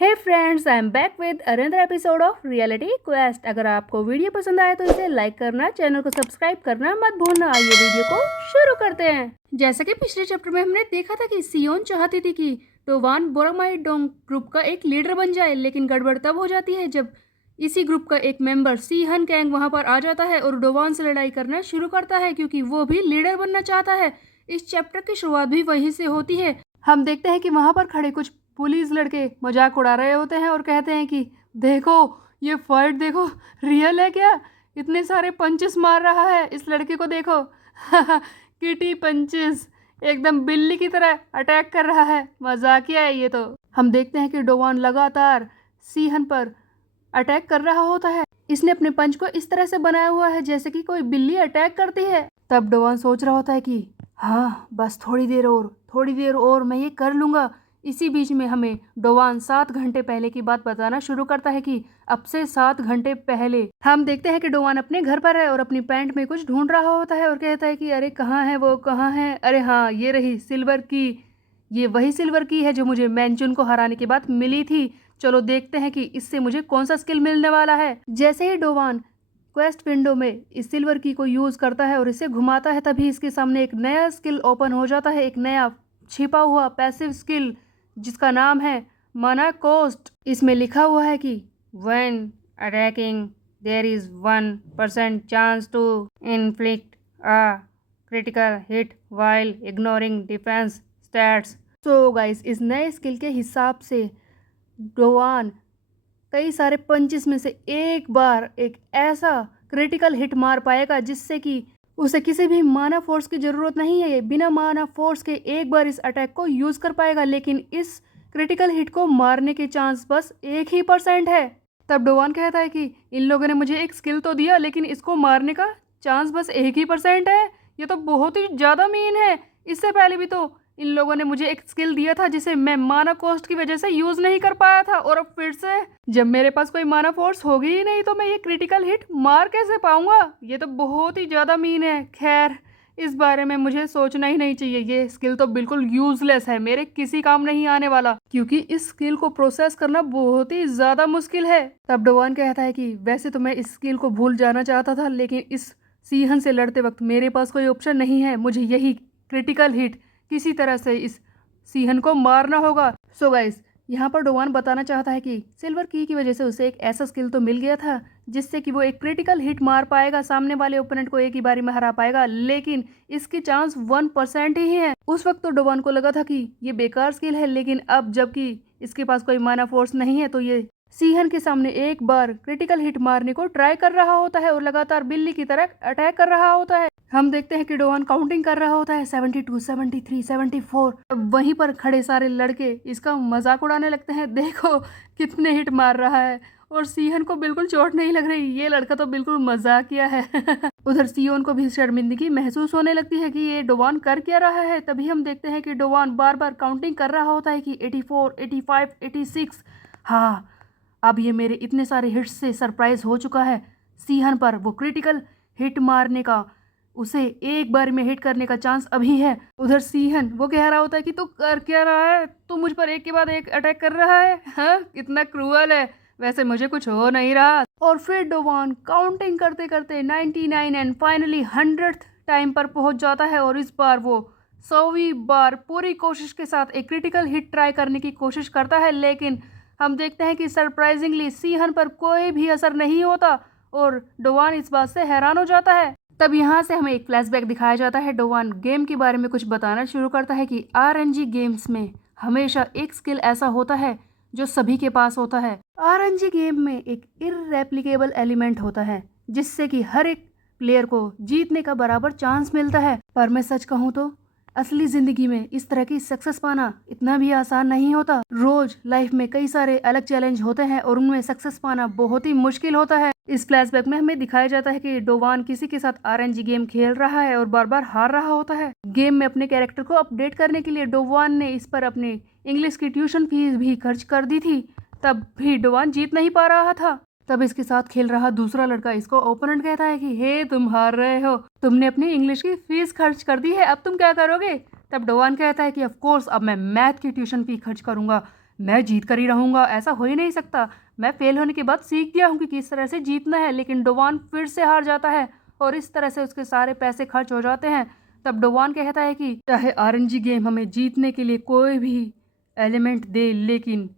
Hey friends, I am back with another episode of Reality Quest. अगर आपको video पसंद आए तो इसे लाइक करना, चैनल को सब्सक्राइब करना मत भूलना। आइए वीडियो को शुरू करते हैं। जैसा कि पिछले चैप्टर में हमने देखा था कि सियोन चाहती थी कि डोवान बोरामाइडोंग ग्रुप का एक लीडर बन जाए, लेकिन गड़बड़ तब हो जाती है जब इसी ग्रुप का एक मेंबर सी हन कैंग वहां पर आ जाता है और डोवान से लड़ाई करना शुरू करता है, क्योंकि वो भी लीडर बनना चाहता है। इस चैप्टर की शुरुआत भी वहीं से होती है। हम देखते हैं कि वहां पर खड़े कुछ पुलिस लड़के मजाक उड़ा रहे होते हैं और कहते हैं कि देखो, ये फाइट देखो, रियल है क्या? इतने सारे पंचेस मार रहा है, इस लड़के को देखो। किटी पंचेस, एकदम बिल्ली की तरह अटैक कर रहा है। मजाकिया है ये तो। हम देखते हैं कि डोवान लगातार सीहन पर अटैक कर रहा होता है। इसने अपने पंच को इस तरह से बनाया हुआ है जैसे कि कोई बिल्ली अटैक करती है। तब डोवान सोच रहा होता है कि हाँ, बस थोड़ी देर और मैं ये कर लूँगा। इसी बीच में हमें डोवान 7 घंटे पहले की बात बताना शुरू करता है कि अब से 7 घंटे पहले हम देखते हैं कि डोवान अपने घर पर है और अपनी पैंट में कुछ ढूंढ रहा होता है और कहता है कि अरे कहाँ है वो, कहाँ है? अरे हाँ, ये रही सिल्वर की। ये वही सिल्वर की है जो मुझे मैंचुन को हराने के बाद मिली थी। चलो देखते हैं कि इससे मुझे कौन सा स्किल मिलने वाला है। जैसे ही डोवान क्वेस्ट विंडो में इस सिल्वर की को यूज करता है और इसे घुमाता है, तभी इसके सामने एक नया स्किल ओपन हो जाता है। एक नया छिपा हुआ पैसिव स्किल जिसका नाम है माना कोस्ट। इसमें लिखा हुआ है कि when attacking there is 1% chance to inflict a critical hit while ignoring defence stats. So guys, इस नए स्किल के हिसाब से डोवान कई सारे पंचेस में से एक बार एक ऐसा क्रिटिकल हिट मार पाएगा जिससे कि उसे किसी भी माना फोर्स की ज़रूरत नहीं है। ये बिना माना फोर्स के एक बार इस अटैक को यूज़ कर पाएगा, लेकिन इस क्रिटिकल हिट को मारने के चांस बस 1% है। तब डोवान कहता है कि इन लोगों ने मुझे एक स्किल तो दिया, लेकिन इसको मारने का चांस बस 1% है। ये तो बहुत ही ज़्यादा मीन है। इससे पहले भी तो इन लोगों ने मुझे एक स्किल दिया था जिसे मैं माना कॉस्ट की वजह से यूज़ नहीं कर पाया था, और अब फिर से जब मेरे पास कोई माना फोर्स होगी ही नहीं तो मैं ये क्रिटिकल हिट मार कैसे पाऊंगा? ये तो बहुत ही ज़्यादा मीन है। खैर, इस बारे में मुझे सोचना ही नहीं चाहिए। ये स्किल तो बिल्कुल यूजलेस है, मेरे किसी काम नहीं आने वाला, क्योंकि इस स्किल को प्रोसेस करना बहुत ही ज़्यादा मुश्किल है। तब डोवान कहता है कि वैसे तो मैं इस स्किल को भूल जाना चाहता था, लेकिन इस सीहन से लड़ते वक्त मेरे पास कोई ऑप्शन नहीं है। मुझे यही क्रिटिकल हिट किसी तरह से इस सीहन को मारना होगा। सो गाइस, यहाँ पर डोवान बताना चाहता है कि सिल्वर की वजह से उसे एक ऐसा स्किल तो मिल गया था जिससे कि वो एक क्रिटिकल हिट मार पाएगा, सामने वाले ओपोनेंट को एक ही बारी में हरा पाएगा, लेकिन इसकी चांस 1% ही है। उस वक्त तो डोवान को लगा था कि ये बेकार स्किल है, लेकिन अब जबकि इसके पास कोई माना फोर्स नहीं है तो ये सीहन के सामने एक बार क्रिटिकल हिट मारने को ट्राई कर रहा होता है और लगातार बिल्ली की तरह अटैक कर रहा होता है। हम देखते हैं कि डोवान काउंटिंग कर रहा होता है 72, 73, 74, और वहीं पर खड़े सारे लड़के इसका मजाक उड़ाने लगते हैं। देखो कितने हिट मार रहा है, और सीहन को बिल्कुल चोट नहीं लग रही। ये लड़का तो बिल्कुल मजाकिया है। उधर सियोन को भी शर्मिंदगी महसूस होने लगती है कि ये डोवान कर क्या रहा है। तभी हम देखते हैं कि डोवान बार बार काउंटिंग कर रहा होता है कि 84, 85, 86। हाँ, अब ये मेरे इतने सारे हिट्स से सरप्राइज हो चुका है। सीहन पर वो क्रिटिकल हिट मारने का, उसे एक बार में हिट करने का चांस अभी है। उधर सीहन वो कह रहा होता है कि तू कर क्या रहा है? तू मुझ पर एक के बाद एक अटैक कर रहा है। हाँ, कितना क्रूअल है। वैसे मुझे कुछ हो नहीं रहा। और फिर डोवान काउंटिंग करते करते 99 एंड फाइनली 100th टाइम पर पहुंच जाता है, और इस बार वो 100वीं बार पूरी कोशिश के साथ एक क्रिटिकल हिट ट्राई करने की कोशिश करता है, लेकिन हम देखते हैं कि सरप्राइजिंगली सीहन पर कोई भी असर नहीं होता और डोवान इस बात से हैरान हो जाता है। तब यहाँ से हमें एक फ्लैशबैक दिखाया जाता है। डोवान गेम के बारे में कुछ बताना शुरू करता है कि आरएनजी गेम्स में हमेशा एक स्किल ऐसा होता है जो सभी के पास होता है। आरएनजी गेम में एक इररेप्लिकेबल एलिमेंट होता है जिससे कि हर एक प्लेयर को जीतने का बराबर चांस मिलता है। पर मैं सच कहूँ तो असली जिंदगी में इस तरह की सक्सेस पाना इतना भी आसान नहीं होता। रोज लाइफ में कई सारे अलग चैलेंज होते हैं और उनमें सक्सेस पाना बहुत ही मुश्किल होता है। इस फ्लैशबैक में हमें दिखाया जाता है कि डोवान किसी के साथ आरएनजी गेम खेल रहा है और बार बार हार रहा होता है। गेम में अपने कैरेक्टर को अपडेट करने के लिए डोवान ने इस पर अपने इंग्लिश की ट्यूशन फीस भी खर्च कर दी थी, तब भी डोवान जीत नहीं पा रहा था। तब इसके साथ खेल रहा दूसरा लड़का इसको ओपोनेंट कहता है कि हे, तुम हार रहे हो, तुमने अपनी इंग्लिश की फीस खर्च कर दी है, अब तुम क्या करोगे? तब डोवान कहता है कि ऑफ कोर्स अब मैं मैथ की ट्यूशन फी खर्च करूंगा, मैं जीत कर ही रहूँगा, ऐसा हो ही नहीं सकता। मैं फेल होने के बाद सीख गया हूँ कि किस तरह से जीतना है। लेकिन डोवान फिर से हार जाता है और इस तरह से उसके सारे पैसे खर्च हो जाते हैं। तब डोवान कहता है कि चाहे आरएनजी गेम हमें जीतने के लिए कोई भी एलिमेंट दे, लेकिन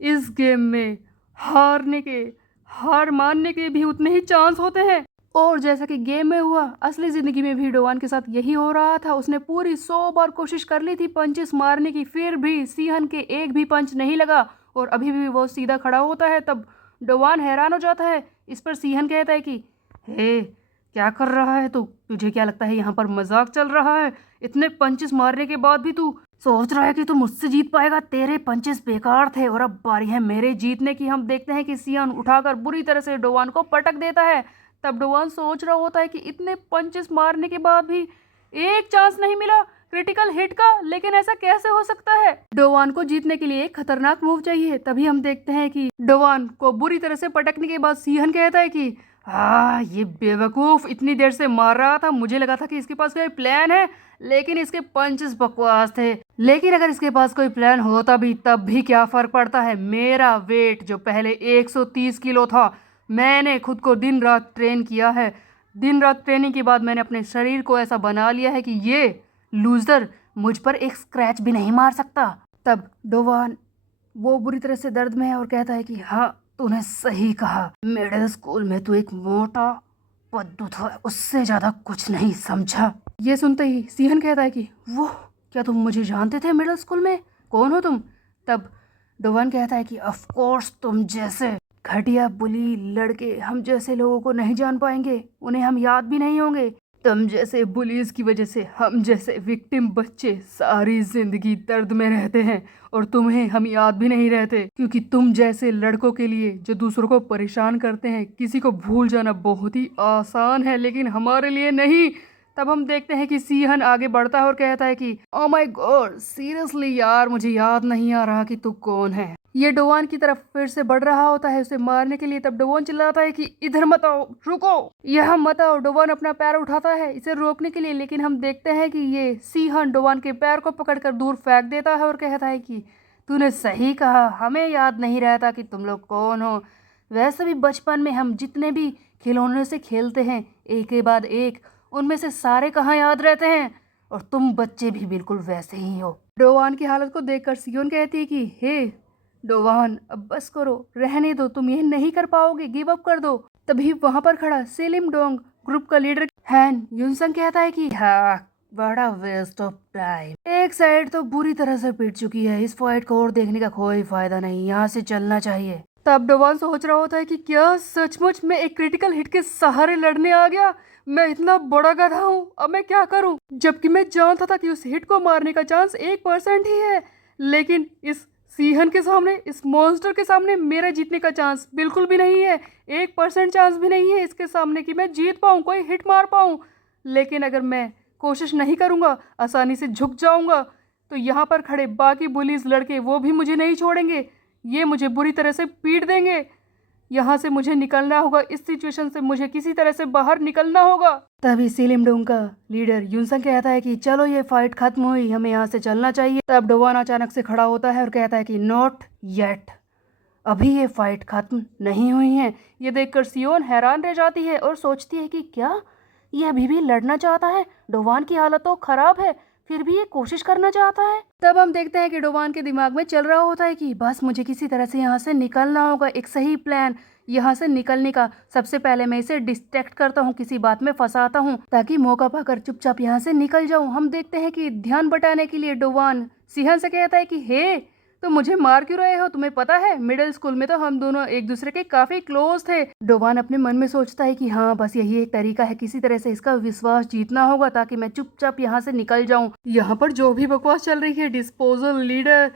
इस गेम में हार मानने के भी उतने ही चांस होते हैं। और जैसा कि गेम में हुआ, असली जिंदगी में भी डोवान के साथ यही हो रहा था। उसने पूरी 100 बार कोशिश कर ली थी पंचेस मारने की, फिर भी सीहन के एक भी पंच नहीं लगा और अभी भी वो सीधा खड़ा होता है। तब डोवान हैरान हो जाता है। इस पर सीहन कहता है कि हे, क्या कर रहा है तू? तुझे क्या लगता है यहाँ पर मजाक चल रहा है? इतने पंचेस मारने के बाद भी तू सोच रहा है कि तू मुझसे जीत पाएगा? तेरे पंचेस बेकार थे और अब बारी है मेरे जीतने की। हम देखते हैं कि सीहन उठाकर बुरी तरह से डोवान को पटक देता है। तब डोवान सोच रहा होता है कि इतने पंचेस मारने के बाद भी एक चांस नहीं मिला क्रिटिकल हिट का, लेकिन ऐसा कैसे हो सकता है? डोवान को जीतने के लिए एक खतरनाक मूव चाहिए। तभी हम देखते हैं कि डोवान को बुरी तरह से पटकने के बाद सीहन कहता है कि ये बेवकूफ इतनी देर से मार रहा था, मुझे लगा था कि इसके पास कोई प्लान है, लेकिन इसके पंचेस बकवास थे। लेकिन अगर इसके पास कोई प्लान होता भी तब भी क्या फर्क पड़ता है? मेरा वेट जो पहले 130 किलो था, मैंने खुद को दिन रात ट्रेन किया है। दिन रात ट्रेनिंग के बाद मैंने अपने शरीर को ऐसा बना लिया है कि ये लूजर मुझ पर एक स्क्रैच भी नहीं मार सकता। तब डोवान वो बुरी तरह से दर्द में है और कहता है कि हाँ, तूने सही कहा। मिडिल स्कूल में तू एक मोटा पद्दू था, उससे ज्यादा कुछ नहीं समझा। ये सुनते ही सीहन कहता है कि वो क्या तुम मुझे जानते थे मिडिल स्कूल में? कौन हो तुम? तब डोवान कहता है कि ऑफ कोर्स, तुम जैसे घटिया बुली लड़के हम जैसे लोगों को नहीं जान पाएंगे, उन्हें हम याद भी नहीं होंगे। तुम जैसे बुलीज की वजह से हम जैसे विक्टिम बच्चे सारी जिंदगी दर्द में रहते हैं और तुम्हें हम याद भी नहीं रहते, क्योंकि तुम जैसे लड़कों के लिए जो दूसरों को परेशान करते हैं, किसी को भूल जाना बहुत ही आसान है, लेकिन हमारे लिए नहीं। तब हम देखते हैं कि सीहन आगे बढ़ता है और कहता है कि ओ माय गॉड, सीरियसली यार, मुझे याद नहीं आ रहा कि तू कौन है। ये डोवान की तरफ फिर से बढ़ रहा होता है उसे मारने के लिए। तब डोवान चिल्लाता है कि इधर मत आओ, रुको, यहाँ मत आओ। डोवान अपना पैर उठाता है इसे रोकने के लिए, लेकिन हम देखते हैं कि ये सीहन डोवान के पैर को पकड़कर दूर फेंक देता है और कहता है कि तूने सही कहा, हमें याद नहीं रहता कि तुम लोग कौन हो। वैसे भी बचपन में हम जितने भी खिलौनों से खेलते हैं एक के बाद एक, उनमें से सारे कहाँ याद रहते हैं, और तुम बच्चे भी बिल्कुल वैसे ही हो। डोवान की हालत को देखकर सियोन कहती है कि हे डोवान, अब बस करो, रहने दो, तुम ये नहीं कर पाओगे, गिव अप कर दो। तभी वहां पर खड़ा सेलिम डोंग, ग्रुप का लीडर हैन युनसंग कहता है कि हाँ, बड़ा वेस्ट ऑफ टाइम। एक साइड तो बुरी तरह से पिट चुकी है, इस फाइट को और देखने का कोई फायदा नहीं, यहाँ से चलना चाहिए। तब डोवान सोच रहा होता है कि क्या सचमुच मैं एक क्रिटिकल हिट के सहारे लड़ने आ गया? मैं इतना बड़ा गधा हूँ, अब मैं क्या करूँ? जबकि मैं जानता था कि उस हिट को मारने का चांस 1% ही है, लेकिन इस सीहन के सामने, इस मॉन्स्टर के सामने मेरा जीतने का चांस बिल्कुल भी नहीं है। 1% चांस भी नहीं है इसके सामने कि मैं जीत पाऊँ, कोई हिट मार पाऊँ। लेकिन अगर मैं कोशिश नहीं करूँगा, आसानी से झुक जाऊँगा, तो यहाँ पर खड़े बाकी बुलीज लड़के वो भी मुझे नहीं छोड़ेंगे, ये मुझे बुरी तरह से पीट देंगे। यहाँ से मुझे निकलना होगा, इस सिचुएशन से मुझे किसी तरह से बाहर निकलना होगा। तभी सेलिम डोंग का लीडर युनसंग कहता है कि चलो, ये फाइट खत्म हुई, हमें यहाँ से चलना चाहिए। तब डोवान अचानक से खड़ा होता है और कहता है कि नॉट येट, अभी ये फाइट खत्म नहीं हुई है। ये देखकर सियोन हैरान रह जाती है और सोचती है कि क्या ये अभी भी लड़ना चाहता है? डोवान की हालत तो खराब है, फिर भी ये कोशिश करना चाहता है। तब हम देखते हैं कि डोवान के दिमाग में चल रहा होता है कि बस मुझे किसी तरह से यहाँ से निकलना होगा, एक सही प्लान यहाँ से निकलने का। सबसे पहले मैं इसे डिस्ट्रैक्ट करता हूँ, किसी बात में फंसाता हूँ, ताकि मौका पाकर चुपचाप यहाँ से निकल जाऊँ। हम देखते हैं कि ध्यान बटाने के लिए डोवान सीहन से कहता है कि हे, तो मुझे मार क्यों रहे हो? तुम्हें पता है मिडिल स्कूल में तो हम दोनों एक दूसरे के काफी क्लोज थे। डोवान अपने मन में सोचता है कि हाँ, बस यही एक तरीका है, किसी तरह से इसका विश्वास जीतना होगा ताकि मैं चुपचाप यहाँ से निकल जाऊँ। यहाँ पर जो भी बकवास चल रही है, डिस्पोजल, लीडर,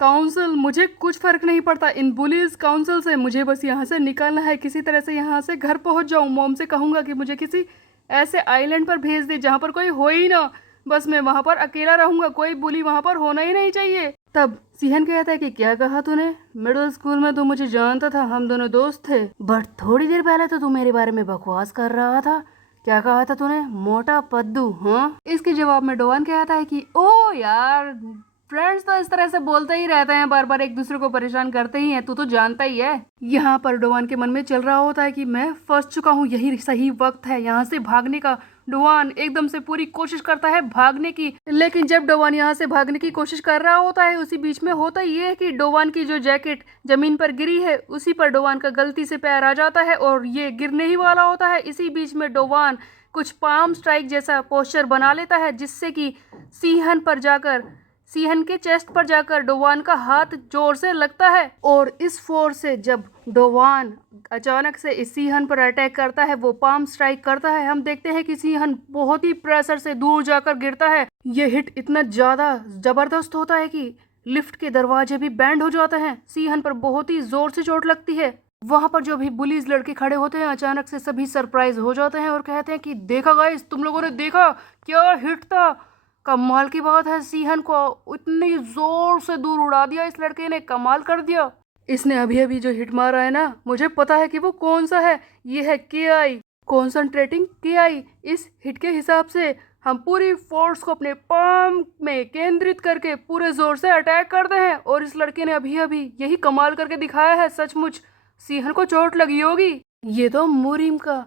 काउंसिल, मुझे कुछ फर्क नहीं पड़ता इन बुलीज काउंसिल से। मुझे बस यहाँ से निकलना है, किसी तरह से यहाँ से घर पहुँच जाऊँ। मॉम से कहूँगा कि मुझे किसी ऐसे आइलैंड पर भेज दे जहाँ पर कोई हो ही ना, बस मैं वहाँ पर अकेला रहूँगा, कोई बुली वहाँ पर होना ही नहीं चाहिए। तब सीहन कहता है कि क्या कहा तूने? मिडिल स्कूल में तू मुझे जानता था, हम दोनों दोस्त थे, बट थोड़ी देर पहले तो तू मेरे बारे में बकवास कर रहा था। क्या कहा था तूने? मोटा पद्दू, हाँ? इसके जवाब में डोवान कहता है कि ओ यार, फ्रेंड्स तो इस तरह से बोलते ही रहते हैं, बार बार एक दूसरे को परेशान करते ही हैं, तू तो जानता ही है। यहाँ पर डोवान के मन में चल रहा होता है कि मैं फंस चुका हूँ, यही सही वक्त है यहाँ से भागने का। डोवान एकदम से पूरी कोशिश करता है भागने की, लेकिन जब डोवान यहाँ से भागने की कोशिश कर रहा होता है उसी बीच में होता ये है कि डोवान की जो जैकेट जमीन पर गिरी है उसी पर डोवान का गलती से पैर आ जाता है और ये गिरने ही वाला होता है। इसी बीच में डोवान कुछ पाम स्ट्राइक जैसा पोस्चर बना लेता है जिससे कि सीहन के चेस्ट पर जाकर डोवान का हाथ जोर से लगता है और इस फोर्स से जब डोवान अचानक से इस सीहन पर अटैक करता है, वो पाम स्ट्राइक करता है, हम देखते हैं कि सीहन बहुत ही प्रेशर से दूर जाकर गिरता है। ये हिट इतना ज्यादा जबरदस्त होता है कि लिफ्ट के दरवाजे भी बैंड हो जाते हैं। सीहन पर बहुत ही जोर से चोट लगती है। वहां पर जो भी बुलीज लड़के खड़े होते हैं अचानक से सभी सरप्राइज हो जाते हैं और कहते हैं कि देखा गाइस, तुम लोगों ने देखा क्या हिट था। कमाल की बात है, सीहन को इतनी जोर से दूर उड़ा दिया इस लड़के ने, कमाल कर दिया। इसने अभी अभी जो हिट मारा है ना, मुझे पता है कि वो कौन सा है। ये है KI, कॉन्सेंट्रेटिंग KI। इस हिट के हिसाब से हम पूरी फोर्स को अपने पाम में केंद्रित करके पूरे जोर से अटैक करते हैं और इस लड़के ने अभी अभी यही कमाल करके दिखाया है। सचमुच सीहन को चोट लगी होगी। ये तो मुरीम का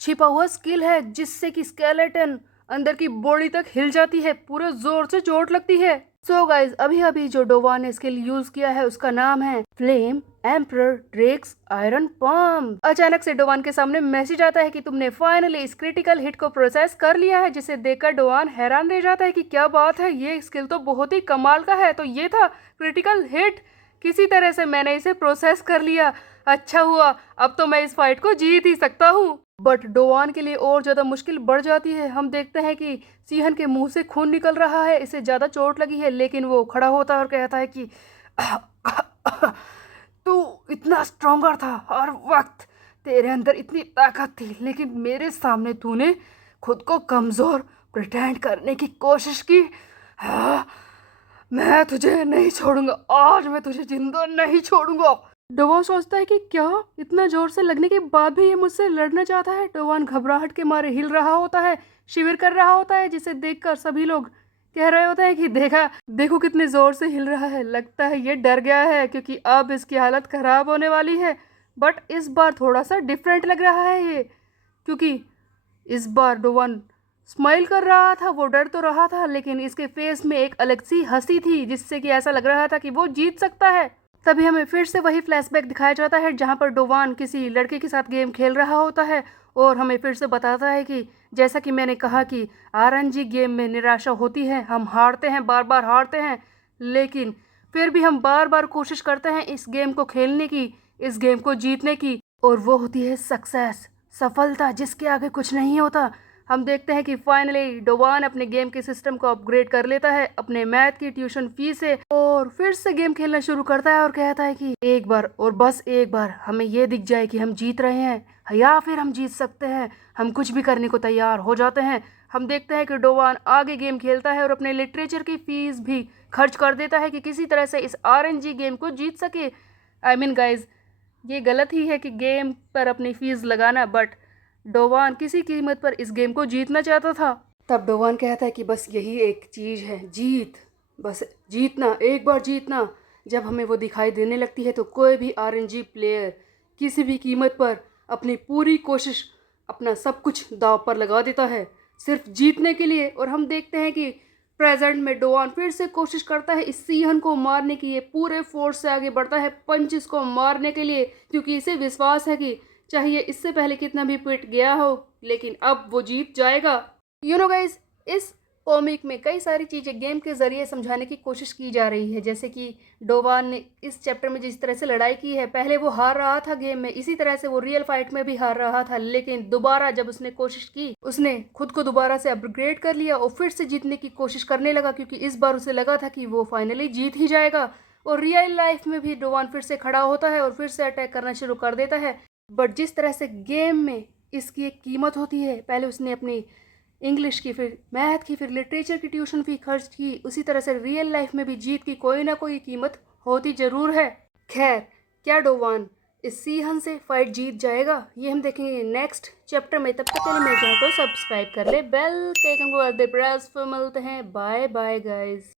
छिपा हुआ स्किल है जिससे कि स्केलेटन अंदर की बॉडी तक हिल जाती है, पूरे जोर से चोट लगती है। सो गाइज, अभी अभी जो डोवान ने स्किल यूज किया है उसका नाम है फ्लेम एम्परर ड्रेक्स आयरन पाम। अचानक से डोवान के सामने मैसेज आता है कि तुमने फाइनली इस क्रिटिकल हिट को प्रोसेस कर लिया है, जिसे देखकर डोवान हैरान रह जाता है कि क्या बात है, ये स्किल तो बहुत ही कमाल का है। तो ये था क्रिटिकल हिट, किसी तरह से मैंने इसे प्रोसेस कर लिया। अच्छा हुआ, अब तो मैं इस फाइट को जीत ही सकता हूँ। बट डोवान के लिए और ज्यादा मुश्किल बढ़ जाती है। हम देखते हैं कि सीहन के मुंह से खून निकल रहा है, इसे ज्यादा चोट लगी है, लेकिन वो खड़ा होता है और कहता है कि तू इतना स्ट्रोंगर था, हर वक्त तेरे अंदर इतनी ताकत थी, लेकिन मेरे सामने तूने खुद को कमजोर प्रिटेंड करने की कोशिश की। हाँ, मैं तुझे नहीं छोड़ूंगा, आज मैं तुझे जिंदा नहीं छोड़ूंगा। डोवान सोचता है कि क्या इतना जोर से लगने के बाद भी ये मुझसे लड़ना चाहता है। डोवान घबराहट के मारे हिल रहा होता है, शिविर कर रहा होता है, जिसे देखकर सभी लोग कह रहे होते हैं कि देखो कितने जोर से हिल रहा है, लगता है ये डर गया है क्योंकि अब इसकी हालत खराब होने वाली है। बट इस बार थोड़ा सा डिफरेंट लग रहा है ये, क्योंकि इस बार डोवान स्माइल कर रहा था। वो डर तो रहा था, लेकिन इसके फेस में एक अलग सी हंसी थी जिससे कि ऐसा लग रहा था कि वो जीत सकता है। तभी हमें फिर से वही फ्लैशबैक दिखाया जाता है जहां पर डोवान किसी लड़के के साथ गेम खेल रहा होता है और हमें फिर से बताता है कि जैसा कि मैंने कहा कि RNG गेम में निराशा होती है, हम हारते हैं, बार बार हारते हैं, लेकिन फिर भी हम बार बार कोशिश करते हैं इस गेम को खेलने की, इस गेम को जीतने की, और वो होती है सक्सेस, सफलता, जिसके आगे कुछ नहीं होता। हम देखते हैं कि फाइनली डोवान अपने गेम के सिस्टम को अपग्रेड कर लेता है अपने मैथ की ट्यूशन फीस से और फिर से गेम खेलना शुरू करता है और कहता है कि एक बार और बस एक बार हमें ये दिख जाए कि हम जीत रहे हैं या फिर हम जीत सकते हैं, हम कुछ भी करने को तैयार हो जाते हैं। हम देखते हैं कि डोवान आगे गेम खेलता है और अपने लिटरेचर की फीस भी खर्च कर देता है कि किसी तरह से इस RNG गेम को जीत सके। आई मीन गाइज, ये गलत ही है कि गेम पर अपनी फीस लगाना, बट डोवान किसी कीमत पर इस गेम को जीतना चाहता था। तब डोवान कहता है कि बस यही एक चीज़ है, जीत, बस जीतना, एक बार जीतना। जब हमें वो दिखाई देने लगती है तो कोई भी RNG प्लेयर किसी भी कीमत पर अपनी पूरी कोशिश, अपना सब कुछ दांव पर लगा देता है सिर्फ जीतने के लिए। और हम देखते हैं कि प्रेजेंट में डोवान फिर से कोशिश करता है इस सीहन को मारने की, ये पूरे फोर्स से आगे बढ़ता है पंचेस को मारने के लिए, क्योंकि इसे विश्वास है कि चाहिए इससे पहले कितना भी पिट गया हो, लेकिन अब वो जीत जाएगा। यू नो गाइज, इस कॉमिक में कई सारी चीज़ें गेम के ज़रिए समझाने की कोशिश की जा रही है, जैसे कि डोवान ने इस चैप्टर में जिस तरह से लड़ाई की है, पहले वो हार रहा था गेम में, इसी तरह से वो रियल फाइट में भी हार रहा था, लेकिन दोबारा जब उसने कोशिश की, उसने खुद को दोबारा से अपग्रेड कर लिया और फिर से जीतने की कोशिश करने लगा, क्योंकि इस बार उसे लगा था कि वो फाइनली जीत ही जाएगा। और रियल लाइफ में भी डोवान फिर से खड़ा होता है और फिर से अटैक करना शुरू कर देता है। बट जिस तरह से गेम में इसकी एक कीमत होती है, पहले उसने अपनी इंग्लिश की, फिर मैथ की, फिर लिटरेचर की ट्यूशन फी खर्च की, उसी तरह से रियल लाइफ में भी जीत की कोई ना कोई कीमत होती ज़रूर है। खैर, क्या डोवान इस सीहन से फाइट जीत जाएगा, ये हम देखेंगे नेक्स्ट चैप्टर में। तब तक के लिए मेरे चैनल को सब्सक्राइब कर ले, बेल के आइकन को प्रेस पर मिलते हैं। Bye bye guys.